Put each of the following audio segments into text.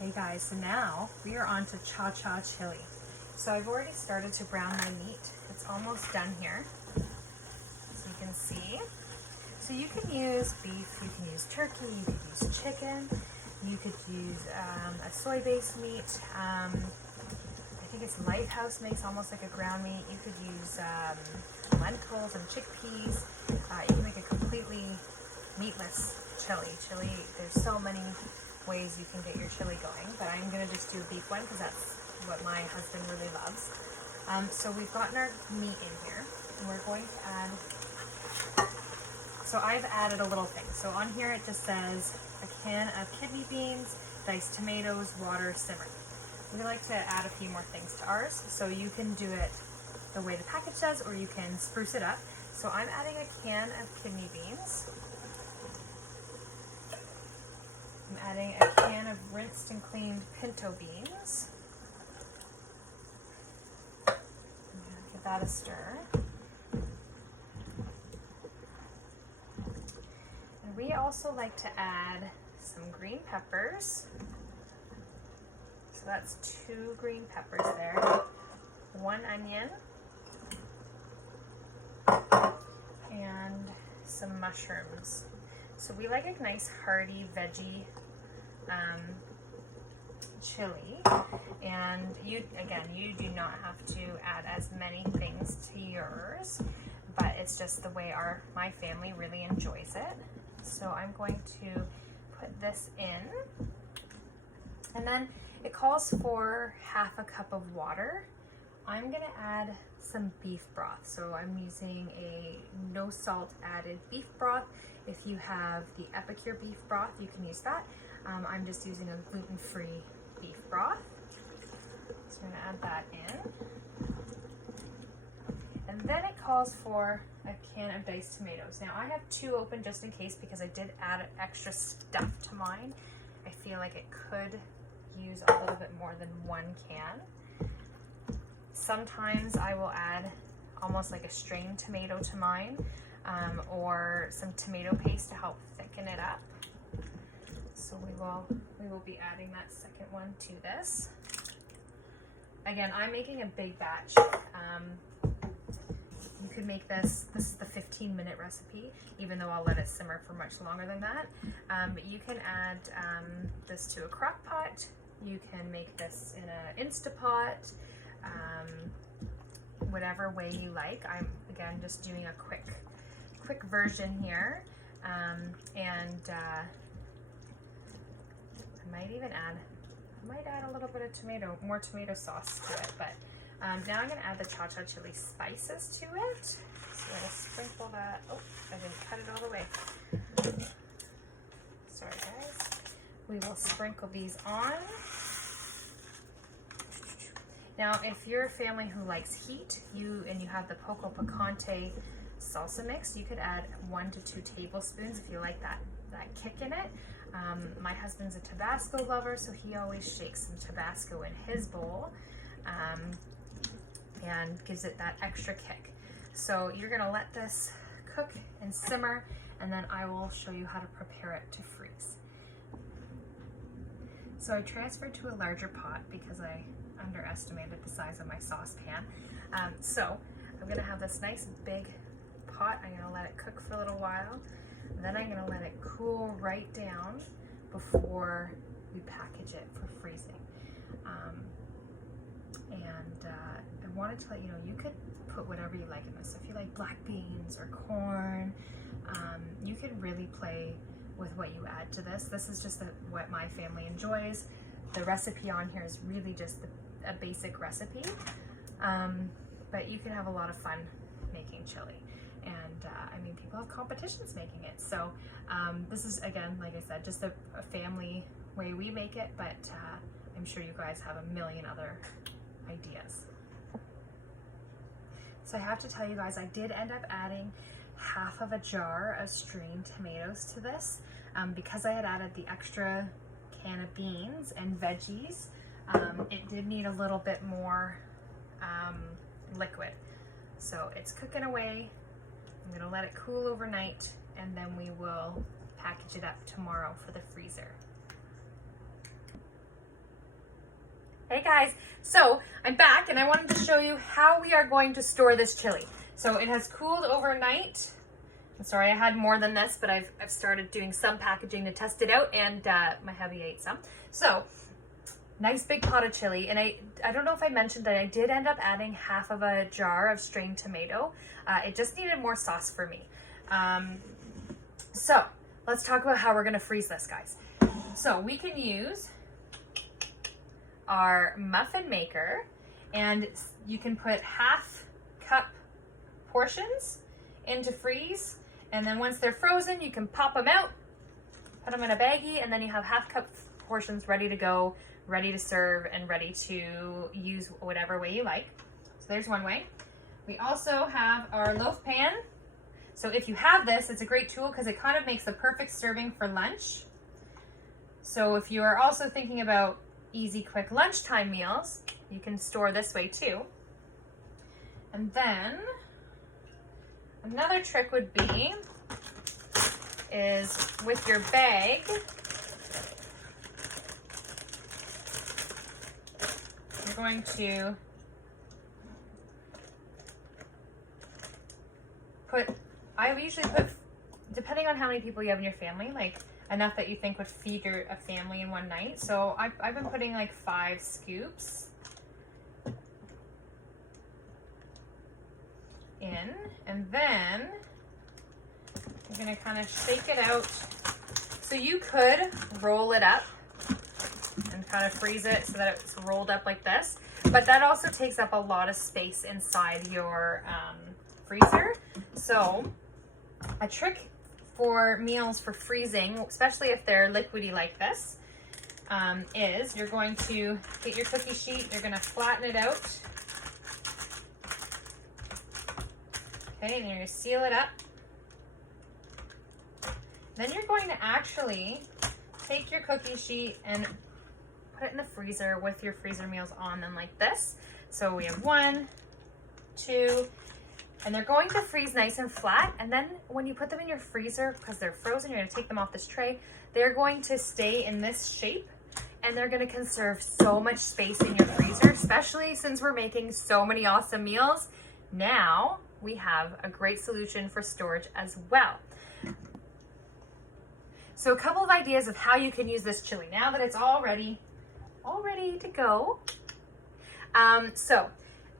Hey guys, so now we are on to cha-cha chili. So I've already started to brown my meat. It's almost done here, so you can see. So you can use beef, you can use turkey, you could use chicken, you could use a soy-based meat. I think it's Lighthouse makes almost like a ground meat. You could use lentils and chickpeas. You can make a completely meatless chili. There's so many ways you can get your chili going, but I'm gonna just do a beef one because that's what my husband really loves. So we've gotten our meat in here, and we're going to add, so I've added a little thing. So on here it just says a can of kidney beans, diced tomatoes, water, simmer. We like to add a few more things to ours, so you can do it the way the package does, or you can spruce it up. So I'm adding a can of kidney beans. I'm adding a can of rinsed and cleaned pinto beans. I'm gonna give that a stir. And we also like to add some green peppers. So that's 2 green peppers there, 1 onion, and some mushrooms. So we like a nice hearty veggie chili, and you do not have to add as many things to yours, but it's just the way my family really enjoys it. So I'm going to put this in, and then it calls for half a cup of water. I'm gonna add some beef broth. So I'm using a no salt added beef broth. If you have the Epicure beef broth, you can use that. I'm just using a gluten-free beef broth. So I'm gonna add that in. And then it calls for a can of diced tomatoes. Now I have 2 open just in case, because I did add extra stuff to mine. I feel like it could use a little bit more than 1 can. Sometimes I will add almost like a strained tomato to mine, or some tomato paste to help thicken it up. So we will be adding that second one to this. Again, I'm making a big batch. You could make this is the 15-minute recipe, even though I'll let it simmer for much longer than that. But you can add this to a crock pot. You can make this in an Instapot, whatever way you like. I'm again just doing a quick version here, and I might add a little bit of more tomato sauce to it. But now I'm gonna add the cha-cha chili spices to it. So I'm gonna sprinkle that. Oh, I didn't cut it all the way. Sorry guys. We will sprinkle these on. Now, if you're a family who likes heat, you have the poco picante salsa mix, you could add 1 to 2 tablespoons if you like that kick in it. My husband's a Tabasco lover, so he always shakes some Tabasco in his bowl, and gives it that extra kick. So you're gonna let this cook and simmer, and then I will show you how to prepare it to freeze. So I transferred to a larger pot because I underestimated the size of my saucepan. So I'm gonna have this nice big pot. I'm gonna let it cook for a little while. Then I'm gonna let it cool right down before we package it for freezing. I wanted to let you know, you could put whatever you like in this. If you like black beans or corn, you could really play with what you add to this. This is just what my family enjoys. The recipe on here is really just a basic recipe, but you can have a lot of fun making chili. And I mean, people have competitions making it. So this is, again, like I said, just a family way we make it, but I'm sure you guys have a million other ideas. So I have to tell you guys, I did end up adding half of a jar of strained tomatoes to this, because I had added the extra can of beans and veggies. It did need a little bit more liquid. So it's cooking away. I'm gonna let it cool overnight, and then we will package it up tomorrow for the freezer. Hey guys, so I'm back and I wanted to show you how we are going to store this chili. So it has cooled overnight. I'm sorry I had more than this, but I've started doing some packaging to test it out, and my hubby ate some. So nice big pot of chili, and I don't know if I mentioned that I did end up adding half of a jar of strained tomato. It just needed more sauce for me. So let's talk about how we're gonna freeze this, guys. So we can use our muffin maker, and you can put half cup portions into freeze, and then once they're frozen, you can pop them out, put them in a baggie, and then you have half cup portions ready to go, ready to serve, and ready to use whatever way you like. So there's one way. We also have our loaf pan. So if you have this, it's a great tool because it kind of makes the perfect serving for lunch. So if you are also thinking about easy, quick lunchtime meals, you can store this way too. And then another trick would be is with your bag, you're going to put, I usually put, depending on how many people you have in your family, like enough that you think would feed a family in one night. So I've been putting like 5 scoops in, and then you're gonna kind of shake it out. So you could roll it up and kind of freeze it so that it's rolled up like this, but that also takes up a lot of space inside your freezer. So a trick for meals for freezing, especially if they're liquidy like this, is you're going to get your cookie sheet, you're gonna flatten it out. Okay, and you're gonna seal it up. Then you're going to actually take your cookie sheet and put it in the freezer with your freezer meals on them like this. So we have 1, 2, and they're going to freeze nice and flat. And then when you put them in your freezer, because they're frozen, you're gonna take them off this tray, they're going to stay in this shape, and they're gonna conserve so much space in your freezer, especially since we're making so many awesome meals. Now we have a great solution for storage as well. So a couple of ideas of how you can use this chili now that it's all ready to go. So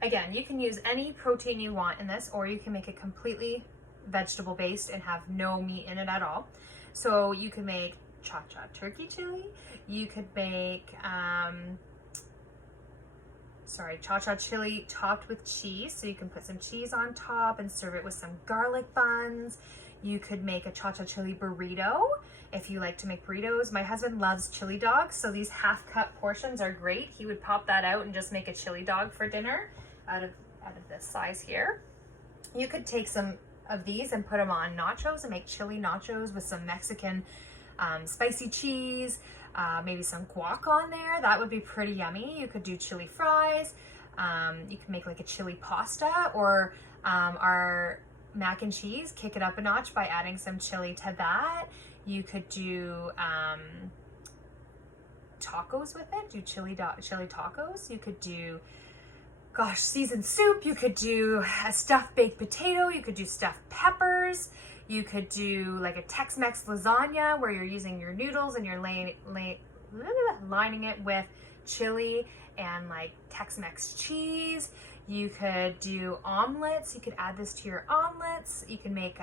again, you can use any protein you want in this, or you can make it completely vegetable based and have no meat in it at all. So you can make cha-cha turkey chili. You could make cha-cha chili topped with cheese. So you can put some cheese on top and serve it with some garlic buns. You could make a cha-cha chili burrito if you like to make burritos. My husband loves chili dogs, so these half cup portions are great. He would pop that out and just make a chili dog for dinner out of this size here. You could take some of these and put them on nachos and make chili nachos with some Mexican spicy cheese, maybe some guac on there. That would be pretty yummy. You could do chili fries. You can make like a chili pasta, or our mac and cheese, kick it up a notch by adding some chili to that. You could do tacos with it, do chili tacos. You could do, gosh, seasoned soup. You could do a stuffed baked potato. You could do stuffed peppers. You could do like a Tex-Mex lasagna where you're using your noodles and you're lining it with chili and like Tex-Mex cheese. You could do omelets. You could add this to your omelets. You can make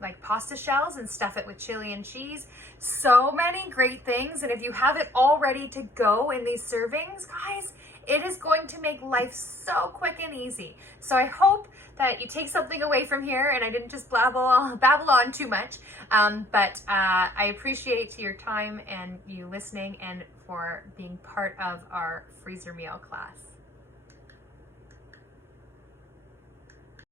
like pasta shells and stuff it with chili and cheese. So many great things. And if you have it all ready to go in these servings, guys, it is going to make life so quick and easy. So I hope that you take something away from here, and I didn't just babble on too much. But I appreciate your time and you listening and for being part of our freezer meal class.